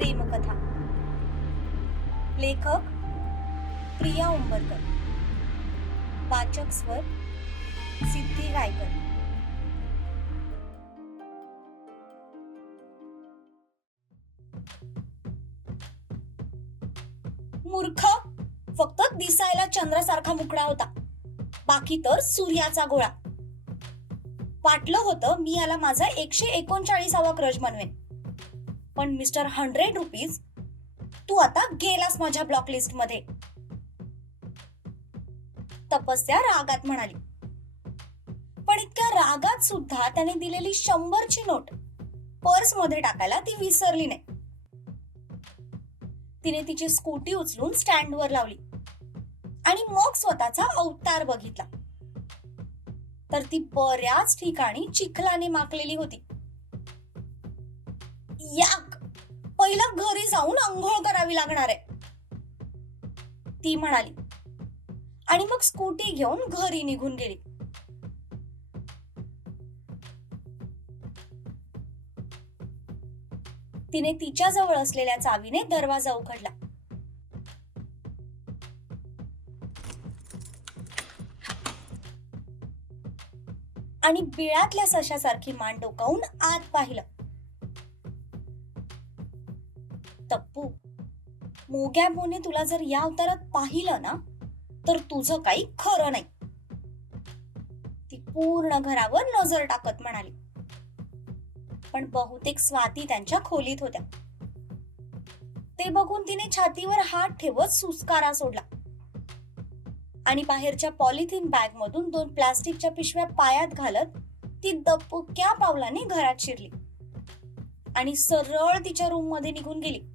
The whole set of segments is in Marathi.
प्रेमकथा. लेखक प्रिया उंबरकर. वाचक स्वर सिद्धी रायकर मूर्ख फक्त दिसायला चंद्रासारखा मुकडा होता. बाकी तर सूर्याचा गोळा. वाटलं होतं मी याला माझा एकशे एकोणचाळीसावा क्रश म्हणवेन पण मिस्टर हंड्रेड रुपीज तू आता गेलास माझ्या ब्लॉक लिस्टमध्ये. तपस्या रागात म्हणाली. पण इतक्या रागात सुद्धा त्याने दिलेली शंभरची नोट पर्समध्ये टाकायला ती विसरली नाही. तिने तिची स्कूटी उचलून स्टँडवर लावली आणि मग स्वतःचा अवतार बघितला. तर ती बऱ्याच ठिकाणी चिखलाने माकलेली होती. याक. पहिलं घरी जाऊन आंघोळ करावी लागणार आहे. ती म्हणाली. आणि मग स्कूटी घेऊन घरी निघून गेली. तिने तिच्या जवळ असलेल्या चावीने दरवाजा उघडला. आणि बिळातल्या सशासारखी मान डोकावून आत पाहिलं. तप्पू. मोग्या मोने तुला जर या अवतारात पाहिलं ना तर तुझं काही खरं नाही. ती पूर्ण घरावर नजर टाकत म्हणाली. पण बहुतेक स्वाती त्यांच्या खोलीत होत्या. ते बघून तिने छातीवर हात ठेवत सुस्कारा सोडला. आणि बाहेरच्या पॉलिथिन बॅग मधून दोन प्लास्टिकच्या पिशव्या पायात घालत ती दपक्या पावलाने घरात शिरली. आणि सरळ तिच्या रूममध्ये निघून गेली.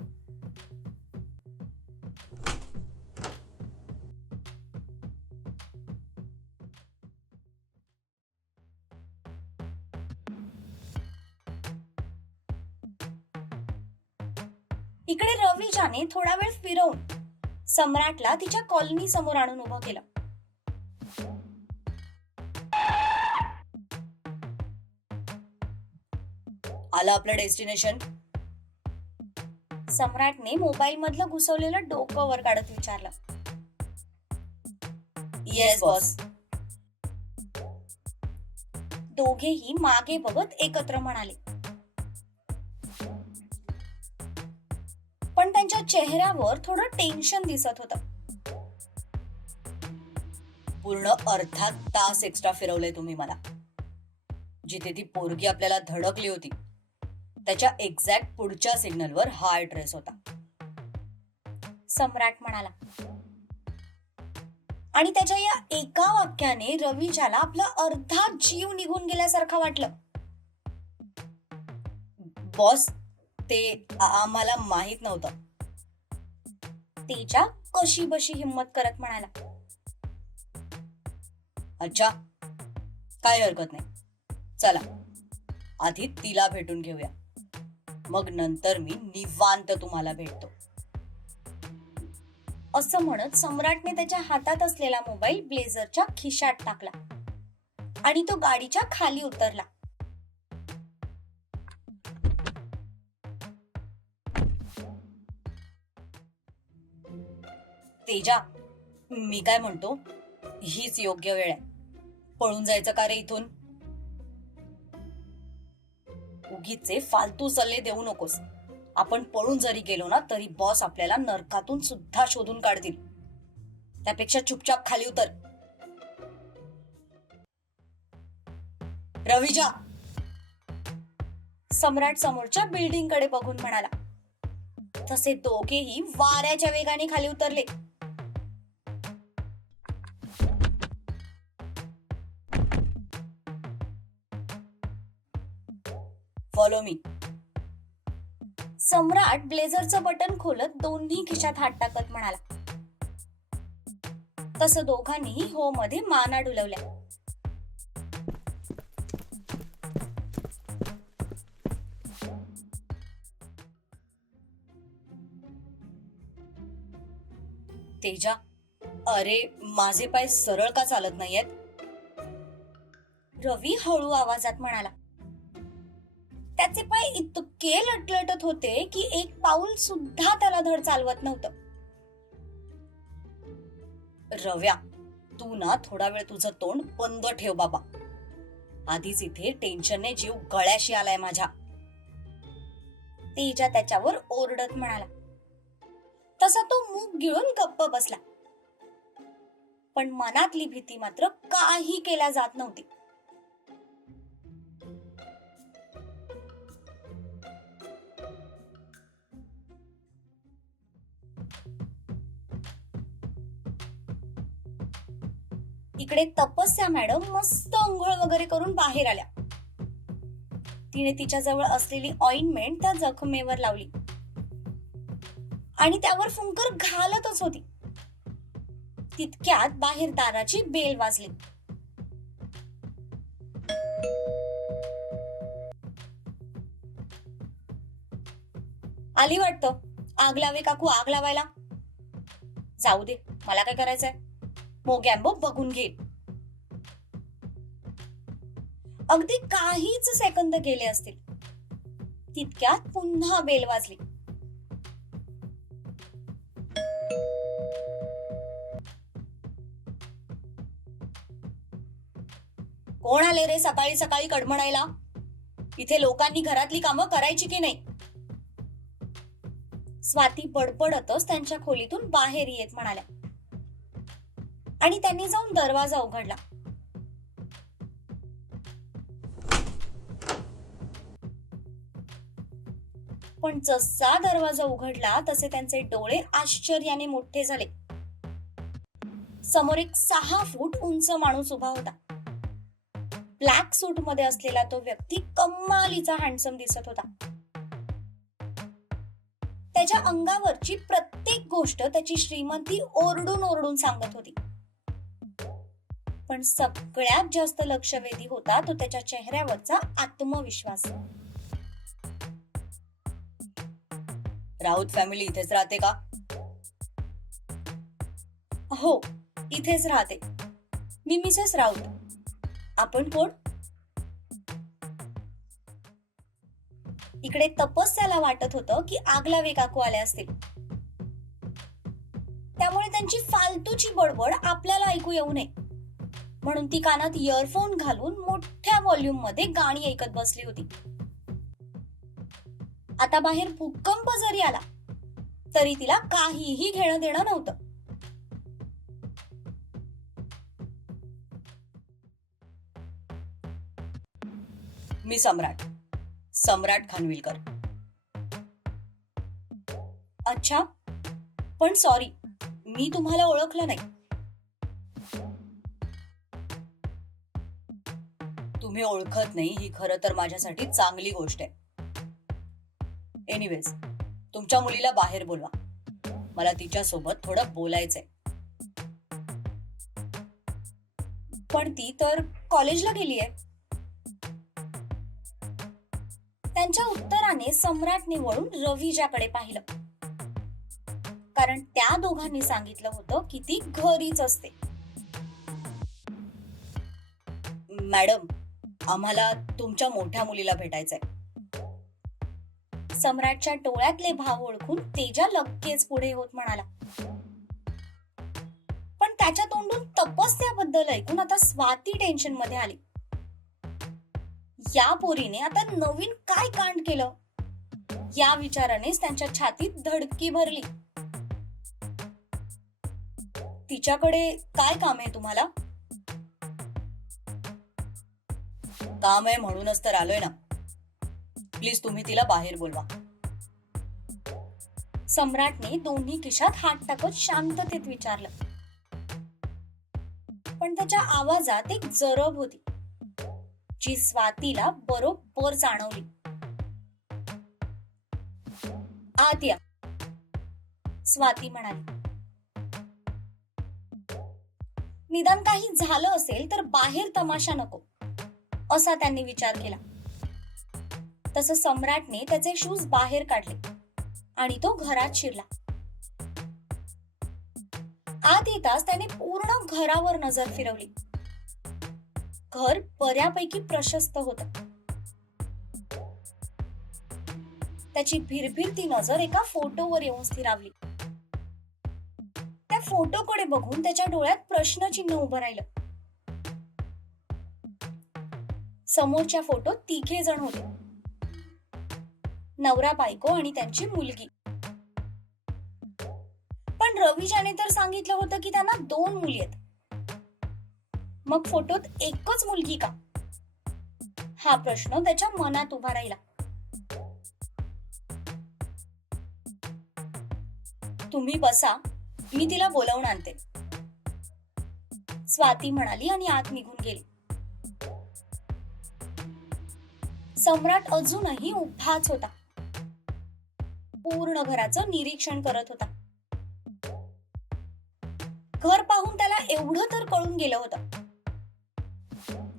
इकडे थोडा वेळ फिरवून सम्राटला तिच्या कॉलनी समोर आणून उभं केलं. आलं आपलं डेस्टिनेशन सम्राटने मोबाईल मधलं घुसवलेलं डोकं वर काढत विचारलं. येस बॉस दोघेही मागे बघत एकत्र म्हणाले. चेहऱ्यावर थोडं टेन्शन दिसत होतं. पूर्ण अर्धा तास एक्स्ट्रा फिरवलंय तुम्ही मला. जिथे ती पोरगी आपल्याला धडकली होती त्याच्या एक्झॅक्ट पुढच्या सिग्नलवर हा ऍड्रेस होता. सम्राट म्हणाला आणि त्याच्या या एका वाक्याने रवीजाला आपला अर्धा जीव निघून गेल्यासारखं वाटलं. बॉस ते आम्हाला माहीत नव्हतं. तेजा कशी बशी हिंमत करत म्हणाला. अच्छा काय हरकत नाही. चला आधी तिला भेटून घेऊया. मग नंतर मी निवांत तुम्हाला भेटतो. असं म्हणत सम्राटने त्याच्या हातात असलेला मोबाईल ब्लेझरच्या खिशात टाकला आणि तो गाडीच्या खाली उतरला. तेजा मी काय म्हणतो? हीच योग्य वेळ आहे. पळून जायचं का रे इथून? उगीचे फालतू सल्ले देऊ नकोस. आपण पळून जरी गेलो ना तरी बॉस आपल्याला नरकातून सुद्धा शोधून काढतील. त्यापेक्षा चुपचाप खाली उतर. रविजा! सम्राट समोरच्या बिल्डिंगकडे बघून म्हणाला तसे दोघेही वाऱ्याच्या वेगाने खाली उतरले. फॉलो मी सम्राट ब्लेझरचं बटन खोलत दोन्ही खिशात हात टाकत म्हणाला. तसं दोघांनीही हो मध्ये माना डुलवल्या. तेजा अरे माझे पाय सरळ का चालत नाहीयेत? रवी हळू आवाजात म्हणाला. त्याचे पाय इतके लटलटत होते की एक पाऊल सुद्धा त्याला धड चालवत नव्हतं. रव्या तू ना थोडा वेळ तुझं तोंड बंद ठेव बाबा. आधीच इथे टेन्शनने जीव गळ्याशी आलाय माझ्या. तेजा त्याच्यावर ओरडत म्हणाला. तसा तो मूग गिळून गप्प बसला. पण मनातली भीती मात्र काही केल्या जात नव्हती. इकडे तपस्या मॅडम मस्त अंघोळ वगैरे करून बाहेर आल्या. तिने तिच्या जवळ असलेली ऑइंटमेंट त्या जखमेवर लावली. आणि त्यावर फुंकर घालतच होती. तितक्यात बाहेर दाराची बेल वाजली. आली वाटतं. आग लावे काकू आग लावायला. जाऊ दे मला काय करायचंय? मोगॅम्बो बघून घेईल अगदी काहीच सेकंद गेले असतील. तितक्यात पुन्हा बेल वाजली. कोण आले रे सकाळी सकाळी कडमडायला इथे लोकांनी घरातली कामं करायची की नाही? स्वाती बडबडतच त्यांच्या खोलीतून बाहेर येत म्हणाल्या. आणि त्यांनी जाऊन दरवाजा उघडला. पण जसा दरवाजा उघडला तसे त्यांचे डोळे आश्चर्याने मोठे झाले. समोर एक सहा फूट उंच माणूस उभा होता. ब्लॅक सूटमध्ये असलेला तो व्यक्ती कम्मालीचा हँडसम दिसत होता. त्याच्या अंगावरची प्रत्येक गोष्ट त्याची श्रीमंती ओरडून ओरडून सांगत होती. पण सगळ्यात जास्त लक्षवेधी होता तो त्याच्या चेहऱ्यावरचा आत्मविश्वास. राऊत फॅमिली इथेच राहते का? हो इथेच राहते. मी मिसेस राऊत. आपण कोण? इकडे तपस्याला वाटत होतं की आगलावे काकू आले असतील. त्यामुळे त्यांची फालतूची बडबड आपल्याला ऐकू येऊ नये. म्हणून ती कानात इयरफोन घालून मोठ्या व्हॉल्यूममध्ये गाणी ऐकत बसली होती. आता बाहेर भूकंप जरी आला तरी तिला काहीही घेणं देणं नव्हतं. मी सम्राट. सम्राट खानविलकर. अच्छा पण सॉरी मी तुम्हाला ओळखलं नाही. तुम्ही ओळखत नाही ही खरं तर माझ्यासाठी चांगली गोष्ट आहे. एनिवेज तुमच्या मुलीला बाहेर बोलवा. मला तिच्या सोबत थोडं बोलायचंय. पण ती तर कॉलेजला गेली आहे त्यांच्या उत्तराने सम्राट निवळून रवीजाकडे पाहिलं. कारण त्या दोघांनी सांगितलं होतं की ती घरीच असते. मॅडम आम्हाला तुमच्या मोठ्या मुलीला भेटायचंय. सम्राटच्या डोळ्यातले भाव ओळखून तेजा लगेच पुढे होत म्हणाला. पण त्याच्या तोंडून तपस्याबद्दल ऐकून आता स्वाती टेन्शनमध्ये आली. या पोरीने आता नवीन काय कांड केलं? या विचारानेच त्यांच्या छातीत धडकी भरली. तिच्याकडे काय काम आहे तुम्हाला? काम आहे म्हणूनच तर आलोय ना. प्लीज तुम्ही तिला बाहेर बोलवा. सम्राटने दोन्ही खिशात हात टाकत शांततेत विचारलं. पण त्याच्या आवाजात एक जरब होती जी स्वातीला बरोबर जाणवली. आत या स्वाती म्हणाली. निदान काही झालं असेल तर बाहेर तमाशा नको. असा त्यांनी विचार केला. तसं सम्राटने त्याचे शूज बाहेर काढले आणि तो घरात शिरला. आत येताच त्याने पूर्ण घरावर नजर फिरवली. घर बऱ्यापैकी प्रशस्त होत. त्याची भिरभिरती नजर एका फोटोवर येऊन स्थिरावली. त्या फोटोकडे बघून त्याच्या डोळ्यात प्रश्नचिन्ह उभं राहिलं. समोरच्या फोटोत तिघे जण होते. नवरा बायको आणि त्यांची मुलगी. पण रवीजाने तर सांगितलं होतं की त्यांना दोन मुली आहेत. मग फोटोत एकच मुलगी का? हा प्रश्न त्याच्या मनात उभा राहिला. तुम्ही बसा मी तिला बोलावून आणते. स्वाती म्हणाली आणि आत निघून गेली. सम्राट अजूनही उभाच होता. पूर्ण घराचं निरीक्षण करत होता. घर पाहून त्याला एवढं तर कळून गेलं होतं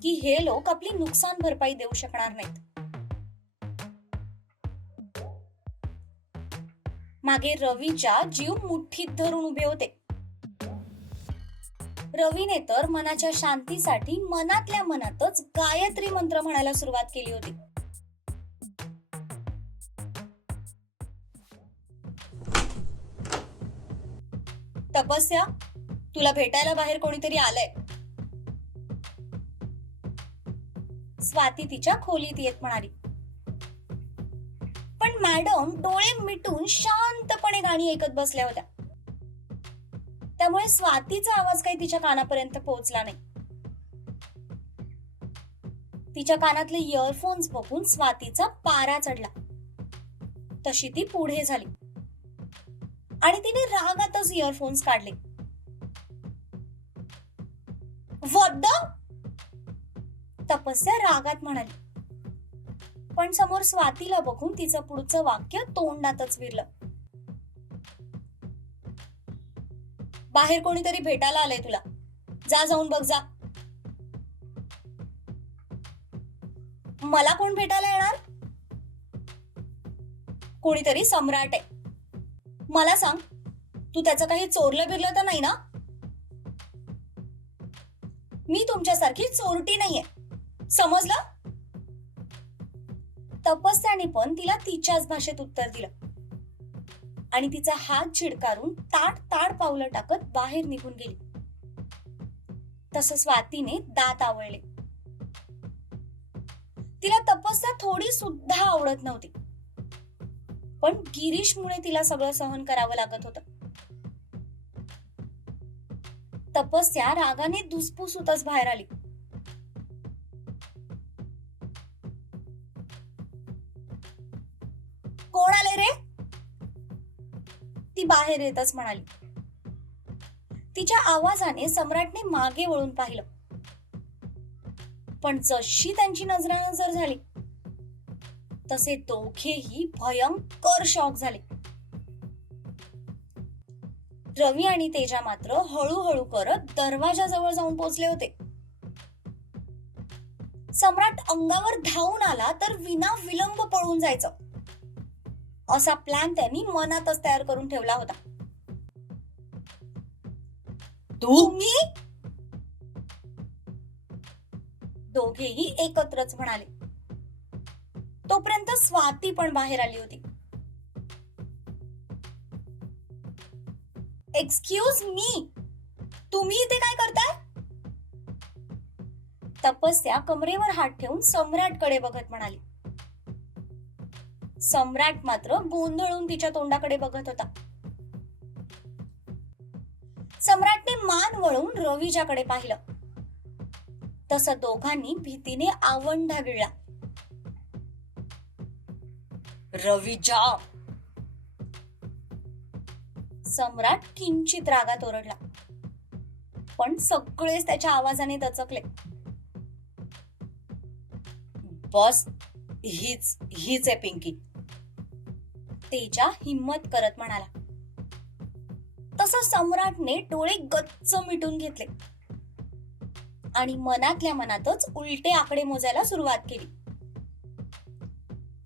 की हे लोक आपली नुकसान भरपाई देऊ शकणार नाहीत. मागे रवीच्या जीव मुठ्ठीत धरून उभे होते. रवीने तर मनाच्या शांतीसाठी मनातल्या मनातच गायत्री मंत्र म्हणायला सुरुवात केली होती. तपस्या तुला भेटायला बाहेर कोणीतरी आलंय. स्वाती तिच्या खोलीत येत म्हणाली. पण मॅडम डोळे मिटून शांतपणे गाणी ऐकत बसल्या होत्या. त्यामुळे स्वातीचा आवाज काही तिच्या कानापर्यंत पोहोचला नाही. तिच्या कानातले इयरफोन्स बघून स्वातीचा पारा चढला. तशी ती पुढे झाली. आणि तिने रागातच इयरफोन्स काढले. वद्द तपस्या रागात म्हणाली. पण समोर स्वातीला बघून तिचं पुढचं वाक्य तोंडातच विरलं. बाहेर कोणीतरी भेटायला आलंय तुला. जा जाऊन बघ जा. मला कोण भेटायला येणार? कोणीतरी सम्राट आहे. मला सांग तू त्याचं काही चोरलं बिरलं तर नाही ना? मी तुमच्यासारखी चोरटी नाहीये. समजलं? तपस्याने पण तिला तिच्याच भाषेत उत्तर दिलं. आणि तिचा हात झिडकारून ताट ताड पावलं टाकत बाहेर निघून गेली. तस स्वातीने दात आवळले. तिला तपस्या थोडी सुद्धा आवडत नव्हती. पण गिरीशमुळे तिला सगळं सहन करावं लागत होतं. तपस्या रागाने धुसफुसूतच बाहेर आली. कोण आले रे? ती बाहेर येतच म्हणाली. तिच्या आवाजाने सम्राटने मागे वळून पाहिलं. पण जशी त्यांची नजरानजर झाली तसे दोघेही भयंकर शॉक झाले. रवी आणि तेजा मात्र हळूहळू करत दरवाजाजवळ जाऊन पोहोचले होते. सम्राट अंगावर धावून आला तर विना विलंब पळून जायचं. असा प्लॅन त्यांनी मनातच तयार करून ठेवला होता. तुम्ही? दोघेही एकत्रच म्हणाले. तोपर्यंत स्वाती पण बाहेर आली होती. एक्सक्यूज मी तुम्ही इथे काय करताय? तपस्या कमरेवर हात ठेवून सम्राटकडे बघत म्हणाली. सम्राट मात्र गोंधळून तिच्या तोंडाकडे बघत होता. सम्राटने मान वळून रवीच्याकडे पाहिलं. तसं दोघांनी भीतीने आवंढा गिळला. रवीजा सम्राट किंचित रागात ओरडला. पण सगळेच त्याच्या आवाजाने दचकले. बस हीच हीच आहे पिंकी. तेजा हिम्मत करत म्हणाला. तस सम्राटने डोळे गच्च मिटून घेतले. आणि मनातल्या मनातच उलटे आकडे मोजायला सुरुवात केली.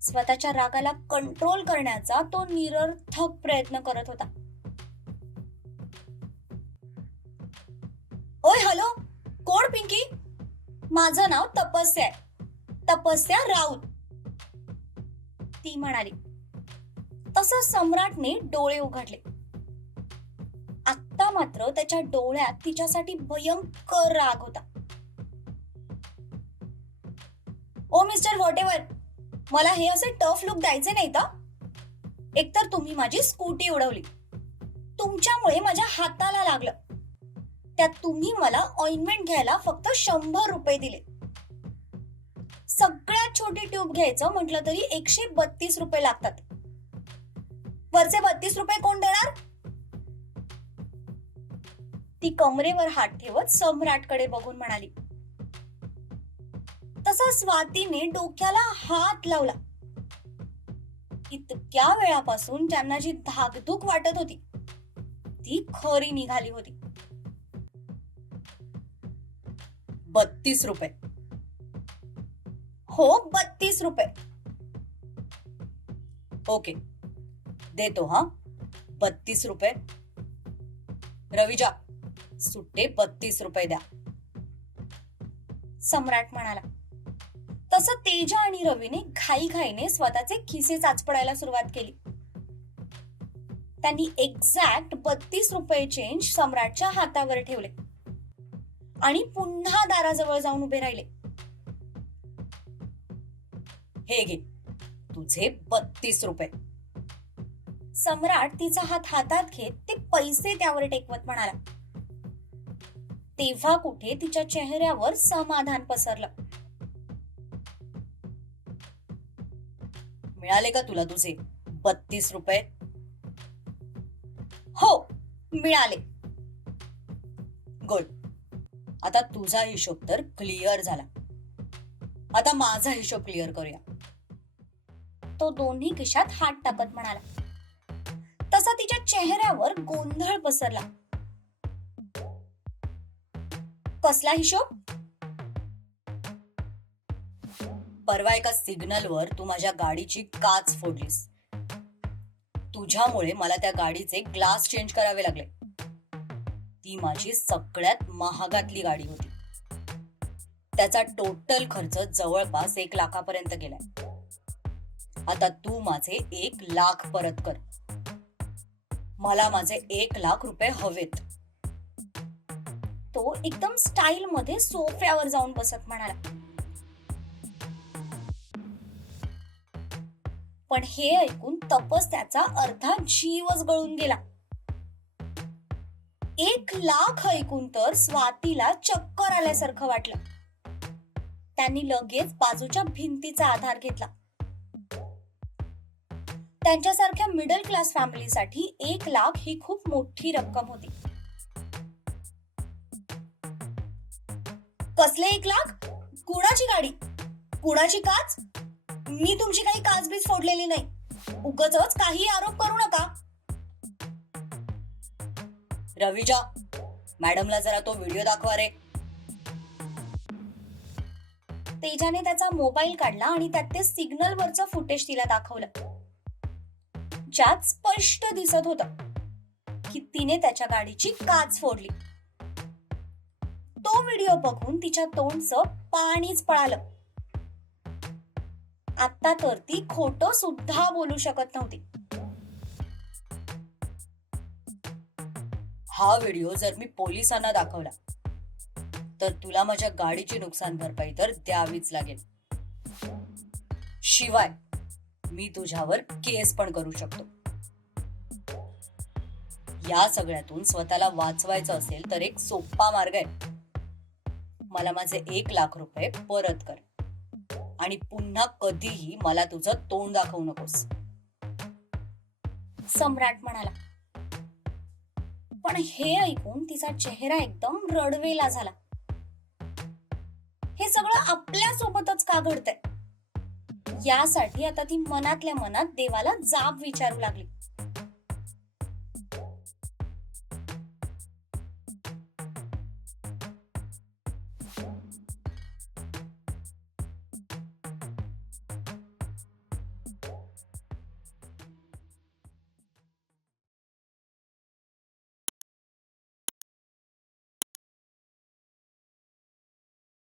स्वतःच्या रागाला कंट्रोल करण्याचा तो निरर्थक प्रयत्न करत होता. ओय हॅलो कोण पिंकी? माझं नाव तपस्या आहे. तपस्या राऊत. ती म्हणाली तसं सम्राटने डोळे उघडले. आत्ता मात्र त्याच्या डोळ्यात तिच्यासाठी भयंकर राग होता. ओ मिस्टर व्हॉटेवर मला हे असे टफ लुक द्यायचे नाही तर? एकतर तुम्ही माझी स्कूटी उडवली. तुमच्यामुळे माझ्या हाताला लागलं. त्यात तुम्ही मला ऑइंटमेंट घ्यायला फक्त शंभर रुपये दिले. सगळ्यात छोटी ट्यूब घ्यायचं म्हटलं तरी एकशे बत्तीस रुपये लागतात. वरचे बत्तीस रुपये कोण देणार? ती कमरेवर हात ठेवत सम्राटकडे बघून म्हणाली तसा स्वातीने डोक्याला हात लावला. इतक्या वेळापासून त्यांना जी धाकधूक वाटत होती ती खरी निघाली होती. बत्तीस रुपये. हो बत्तीस रुपये. ओके. देतो हा. बत्तीस रुपये. रविजा सुट्टे बत्तीस रुपये द्या. सम्राट म्हणाला तसं तेजा आणि रवीने घाईघाईने स्वतःचे खिसे चाचपडायला सुरुवात केली. त्यांनी एक्झॅक्ट बत्तीस रुपये चेंज सम्राटच्या हातावर ठेवले. आणि पुन्हा दाराजवळ जाऊन उभे राहिले. हे घे तुझे बत्तीस रुपये. सम्राट तिचा हात हातात घेत ते पैसे त्यावर टेकवत म्हणाला. तेव्हा कुठे तिच्या चेहऱ्यावर समाधान पसरलं. मिळाले का तुला तुझे? बत्तीस रुपये? हो मिळाले. गुड आता तुझा हिशोब तर क्लिअर झाला. आता माझा हिशोब क्लिअर करूया. तो दोन्ही खिशात हात टाकत म्हणाला. तसा तिच्या चेहऱ्यावर गोंधळ पसरला. कसला हिशोब? परवा एका सिग्नलवर तू माझ्या गाडीची काच फोडलीस. तुझ्यामुळे मला त्या गाडीचे ग्लास चेंज करावे लागले. ती माझी सगळ्यात महागातली गाडी होती. त्याचा टोटल खर्च जवळपास एक लाखापर्यंत गेलाय. आता तू माझे एक लाख परत कर. मला माझे एक लाख रुपये हवेत. तो एकदम स्टाईल मध्ये सोफ्यावर जाऊन बसत म्हणाला. पण हे ऐकून तपस त्याचा अर्धा जीवच गळून गेला. एक लाख ऐकून तर स्वातीला चक्कर आल्यासारखं वाटलं. त्यांनी लगेच बाजूच्या भिंतीचा आधार घेतला. त्यांच्यासारख्या मिडल क्लास फॅमिलीसाठी एक लाख ही खूप मोठी रक्कम होती. कसले एक लाख? कुणाची गाडी? कुणाची काच? मी तुमची काही काचबीज फोडलेली नाही. उगच काही आरोप करू नका. रविजा मॅडमला जरा तो व्हिडिओ दाखवा रे. तेजाने त्याचा मोबाईल काढला आणि त्यात ते सिग्नल वरचं फुटेज तिला दाखवलं. ज्यात स्पष्ट दिसत होत की तिने त्याच्या गाडीची काच फोडली. तो व्हिडिओ बघून तिच्या तोंडचं पाणीच पळालं. आता तर ती खोट सुद्धा बोलू शकत नव्हती. हा व्हिडिओ जर मी पोलिसांना दाखवला तर तुला माझ्या गाडीची नुकसान भरपाई तर द्यावीच लागेल. शिवाय मी तुझ्यावर केस पण करू शकतो. या सगळ्यातून स्वतःला वाचवायचं असेल तर एक सोपा मार्ग आहे. मला माझे एक लाख रुपये परत कर. आणि पुन्हा कधीही मला तुझं तोंड दाखवू नकोस. सम्राट म्हणाला पण हे ऐकून तिचा चेहरा एकदम रडवेला झाला. हे सगळं आपल्या सोबतच का घडतंय? यासाठी आता ती मनातल्या मनात देवाला जाब विचारू लागली.